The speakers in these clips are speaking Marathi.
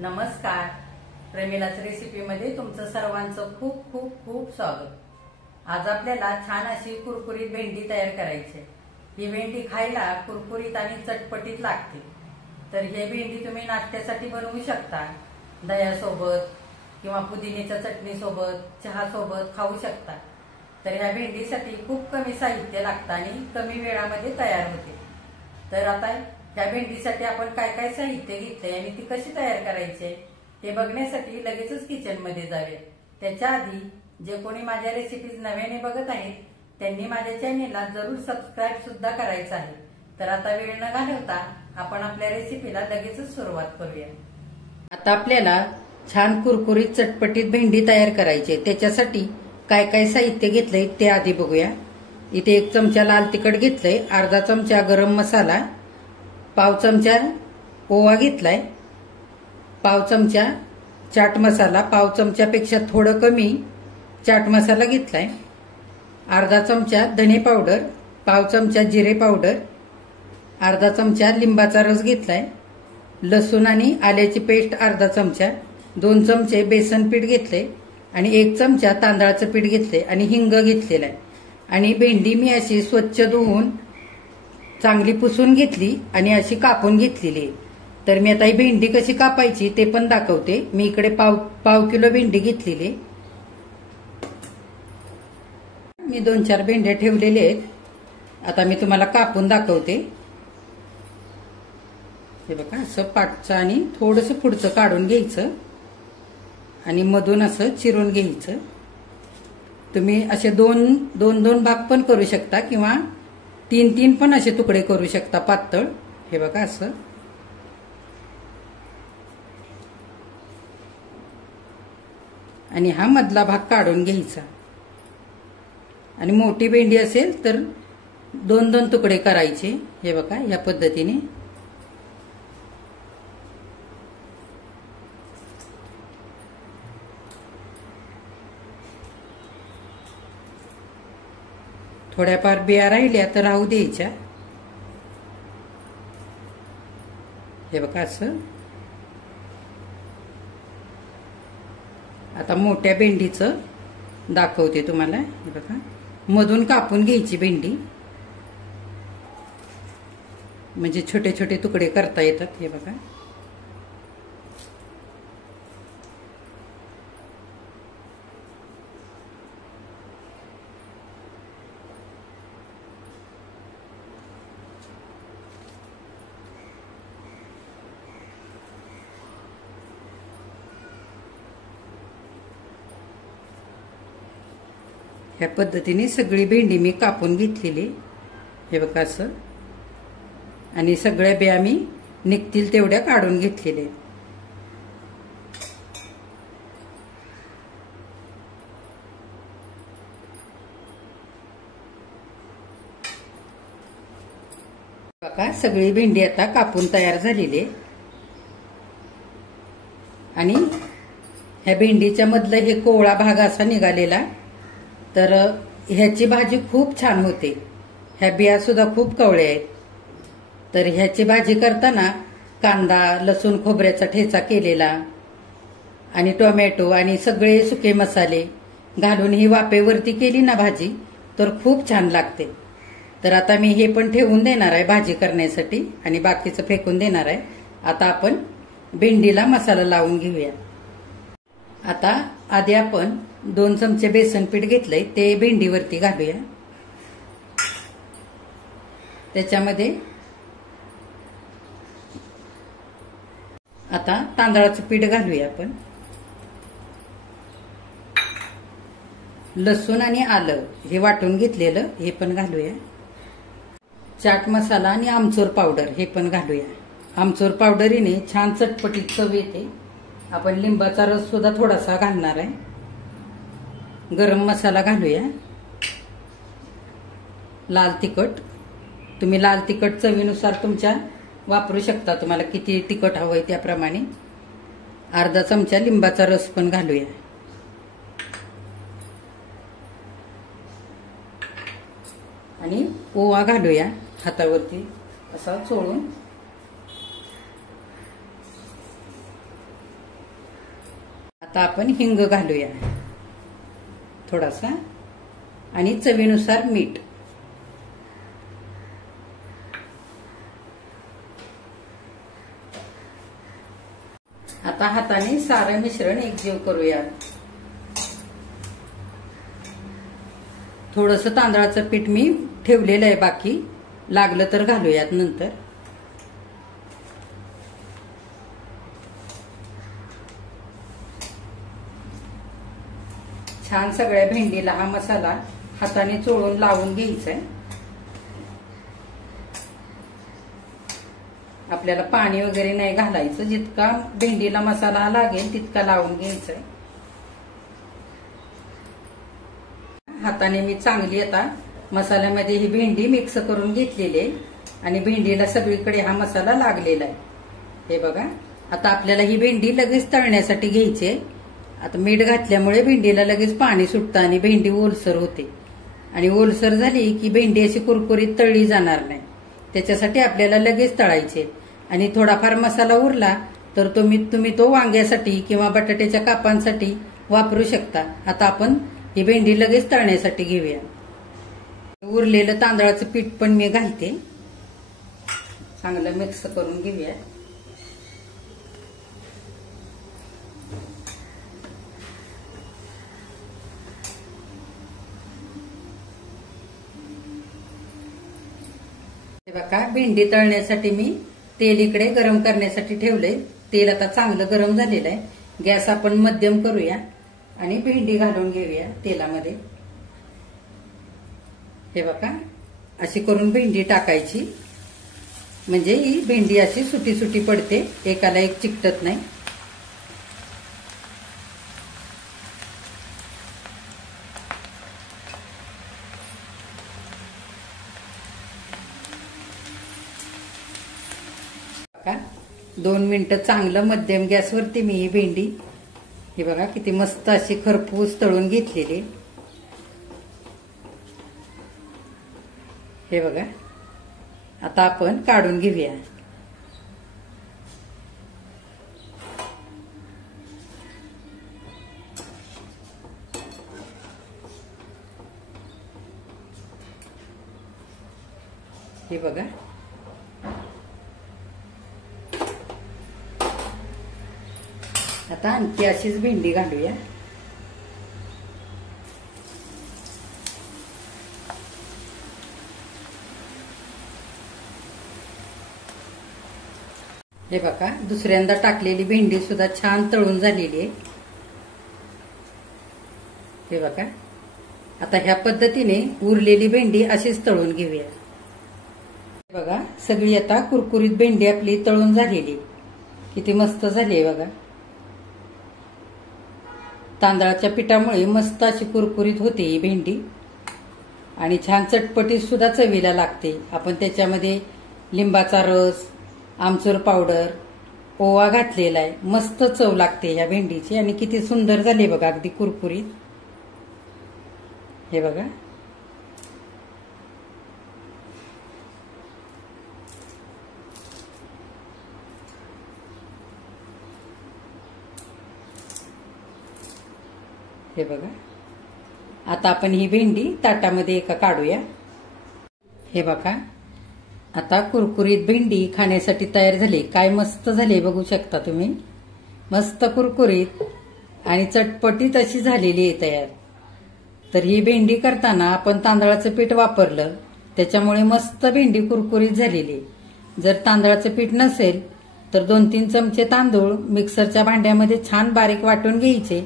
नमस्कार. प्रेमिलाच रेसिपीमध्ये तुमचं सर्वांचं खूप खूप खूप स्वागत. आज आपल्याला छान अशी कुरकुरीत भेंडी तयार करायची आहे. ही भेंडी खायला कुरकुरीत आणि चटपटीत लागते. तर ही भेंडी तुम्ही नाश्त्यासाठी बनवू शकता, दह्यासोबत किंवा पुदिन्याच्या चटणीसोबत, चहासोबत खाऊ शकता. तर ह्या भेंडीसाठी खूप कमी साहित्य लागतं आणि कमी वेळामध्ये तयार होते. तर आता ह्या भेंडीसाठी आपण काय काय साहित्य घेतलंय आणि ती कशी तयार करायची ते बघण्यासाठी लगेचच किचन मध्ये जाऊया. त्याच्या आधी जे कोणी माझ्या रेसिपीज नव्याने बघत आहेत त्यांनी माझ्या चॅनेलला जरूर सबस्क्राईब सुद्धा करायचं आहे. तर आता वेळ न घालवता आपण आपल्या रेसिपीला लगेचच सुरुवात करूया. आता आपल्याला छान कुरकुरीत चटपटीत भेंडी तयार करायची. त्याच्यासाठी काय काय साहित्य घेतलंय ते आधी बघूया. इथे 1 चमचा लाल तिखट घेतलंय, अर्धा चमचा गरम मसाला, पाव चमचा ओवा घेतलाय, पाव चमचा चाट मसाला, पाव चमच्यापेक्षा थोडं कमी चाट मसाला घेतलाय, अर्धा चमचा धने पावडर, पाव चमचा जिरे पावडर, अर्धा चमचा लिंबाचा रस घेतलाय, लसूण आणि आल्याची पेस्ट अर्धा चमचा, 2 चमचे बेसन पीठ घेतले आणि 1 चमचा तांदळाचं पीठ घेतले आणि हिंग घेतलेला आहे. आणि भेंडी मी अशी स्वच्छ धुवून चांगली पुसून घेतली आणि अशी कापून घेतलेली. तर मी आता ही भेंडी कशी कापायची ते पण दाखवते. मी इकडे पाव किलो भेंडी घेतलेली. मी 2-4 भेंड्या ठेवलेल्या आहेत. आता मी तुम्हाला कापून दाखवते. हे बघा, असं पाठचं आणि थोडंसं पुढचं काढून घ्यायचं आणि मधून असं चिरून घ्यायचं. तुम्ही असे दोन भाग पण करू शकता किंवा 3 पण असे तुकडे करू शकता पातळ. हे बघा असं. आणि हा मधला भाग काढून घ्यायचा. आणि मोठी भेंडी असेल तर 2 तुकडे करायचे. हे बघा या पद्धतीने. थोड्याफार बिया राहिल्या तर राहू द्यायच्या. हे बघा असं. आता मोठ्या भेंडीचं दाखवते तुम्हाला. हे बघा, मधून कापून घ्यायची भेंडी, म्हणजे छोटे छोटे तुकडे करता येतात. हे बघा. ह्या पद्धतीने सगळी भेंडी मी कापून घेतलेली. हे बघा असं. आणि सगळ्या बिया मी निघतील तेवढ्या काढून घेतलेल्या. बघा, सगळी भेंडी आता कापून तयार झालेली. आणि ह्या भेंडीच्या मधलं हे कोवळा भाग असा निघालेला. तर ह्याची भाजी खूप छान होते. ह्या बिया सुद्धा खूप कवळ्या आहेत. तर ह्याची भाजी करताना कांदा, लसूण, खोबऱ्याचा ठेचा केलेला आणि टोमॅटो आणि सगळे सुके मसाले घालून ही वाफेवरती केली ना भाजी तर खूप छान लागते. तर आता मी हे पण ठेवून देणार आहे भाजी करण्यासाठी आणि बाकीचं फेकून देणार आहे. आता आपण भेंडीला मसाला लावून घेऊया. आता आधी आपण 2 चमचे बेसन पीठ घेतलंय ते भेंडीवरती घालूया. त्याच्यामध्ये आता तांदळाचं पीठ घालूया आपण. लसूण आणि आलं हे वाटून घेतलेलं हे पण घालूया. चाट मसाला आणि आमचूर पावडर हे पण घालूया. आमचूर पावडरीने छान चटपटीत चव येते. आपण लिंबाचा रस सुद्धा थोडासा घालणार आहे. गरम मसाला घालूया. लाल तिखट, तुम्ही लाल तिखट चवीनुसार तुमच्या वापरू शकता. तुम्हाला किती तिखट हवंय त्याप्रमाणे. अर्धा चमचा लिंबाचा रस पण घालूया. आणि ओवा घालूया हातावरती असा चोळून. आता आपण हिंग घालूया थोडासा आणि चवीनुसार मीठ. आता हाताने सारं मिश्रण एकजीव करूया. थोडंसं तांदळाचं पीठ मी ठेवलेलं आहे बाकी, लागलं तर घालूयात नंतर. छान सगळ्या भेंडीला हा मसाला हाताने चोळून लावून घ्यायचा आहे. आपल्याला पाणी वगैरे नाही घालायचं, जितका भेंडीला मसाला लागेल तितका लावून घ्यायचा आहे. हाताने मी चांगली आता मसाल्यामध्ये ही भेंडी मिक्स करून घेतलेली आहे आणि भेंडीला सगळीकडे हा मसाला लागलेला आहे. हे बघा, आता आपल्याला ही भेंडी लगेच तळण्यासाठी घ्यायची आहे. आता मीठ घातल्यामुळे भेंडीला लगेच पाणी सुटतं आणि भेंडी ओलसर होते आणि ओलसर झाली की भेंडी अशी कुरकुरीत तळली जाणार नाही. त्याच्यासाठी आपल्याला लगेच तळायचे आणि थोडाफार मसाला उरला तर तुम्ही तो वांग्यासाठी किंवा बटाट्याच्या कापांसाठी वापरू शकता. आता आपण ही भेंडी लगेच तळण्यासाठी घेऊया. उरलेलं तांदळाचं पीठ पण मी घालते, चांगलं मिक्स करून घेऊया. बघा, भेंडी तळण्यासाठी मी तेल इकडे गरम करण्यासाठी ठेवलंय. तेल आता चांगलं गरम झालेलं आहे. गॅस आपण मध्यम करूया आणि भेंडी घालून घेऊया तेलामध्ये. हे बघा, अशी करून भेंडी टाकायची म्हणजे ही भेंडी अशी सुटी सुटी पडते, एकाला एक चिकटत नाही. बघा, 2 मिनिटं चांगलं मध्यम गॅसवरती मी ही भेंडी, हे बघा किती मस्त अशी खरपूस तळून घेतलेली. हे बघा, आता आपण काढून घेऊया. हे बघा, आता आणखी अशीच भेंडी घालूया. हे बघा, दुसऱ्यांदा टाकलेली भेंडी सुद्धा छान तळून झालेली आहे. हे बघा, आता ह्या पद्धतीने उरलेली भेंडी अशीच तळून घेऊया. बघा, सगळी आता कुरकुरीत भेंडी आपली तळून झालेली, किती मस्त झाली आहे बघा. तांदळाच्या पिठामुळे मस्त अशी कुरकुरीत होते ही भेंडी आणि छान चटपटीत सुद्धा चवीला लागते. आपण त्याच्यामध्ये लिंबाचा रस, आमचूर पावडर, ओवा घातलेला आहे. मस्त चव लागते ह्या भेंडीची आणि किती सुंदर झाली बघा, अगदी कुरकुरीत. हे बघा, हे बघा, आता आपण ही भेंडी ताटामध्ये एका काढूया. हे बघा, आता कुरकुरीत भेंडी खाण्यासाठी तयार झाली. काय मस्त झाली बघू शकता तुम्ही, मस्त कुरकुरीत आणि चटपटीत अशी झालेली आहे तयार. तर ही भेंडी करताना आपण तांदळाचं पीठ वापरलं, त्याच्यामुळे मस्त भेंडी कुरकुरीत झालेली. जर तांदळाचं पीठ नसेल तर 2-3 चमचे तांदूळ मिक्सरच्या भांड्यामध्ये छान बारीक वाटून घ्यायचे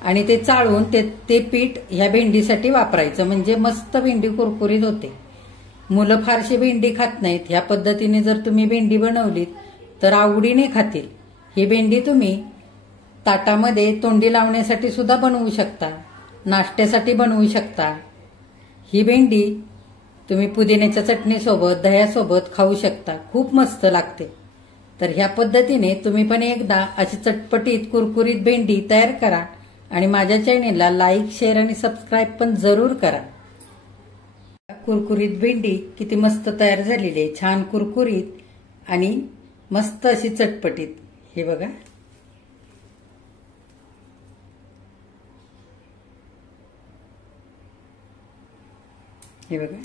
आणि ते चाळून ते पीठ ह्या भेंडीसाठी वापरायचं, म्हणजे मस्त भेंडी कुरकुरीत होते. मुलं फारशी भेंडी खात नाहीत. ह्या पद्धतीने जर तुम्ही भेंडी बनवलीत तर आवडीने खातील. ही भेंडी तुम्ही ताटामध्ये तोंडी लावण्यासाठी सुद्धा बनवू शकता, नाश्त्यासाठी बनवू शकता. ही भेंडी तुम्ही पुदिन्याच्या चटणीसोबत, दह्यासोबत खाऊ शकता, खूप मस्त लागते. तर ह्या पद्धतीने तुम्ही पण एकदा अशी चटपटीत कुरकुरीत भेंडी तयार करा आणि माझ्या चॅनेलला लाईक, शेअर आणि सबस्क्राईब पण जरूर करा. कुरकुरीत भेंडी किती मस्त तयार झालेली आहे, छान कुरकुरीत आणि मस्त अशी चटपटीत. हे बघा, हे बघा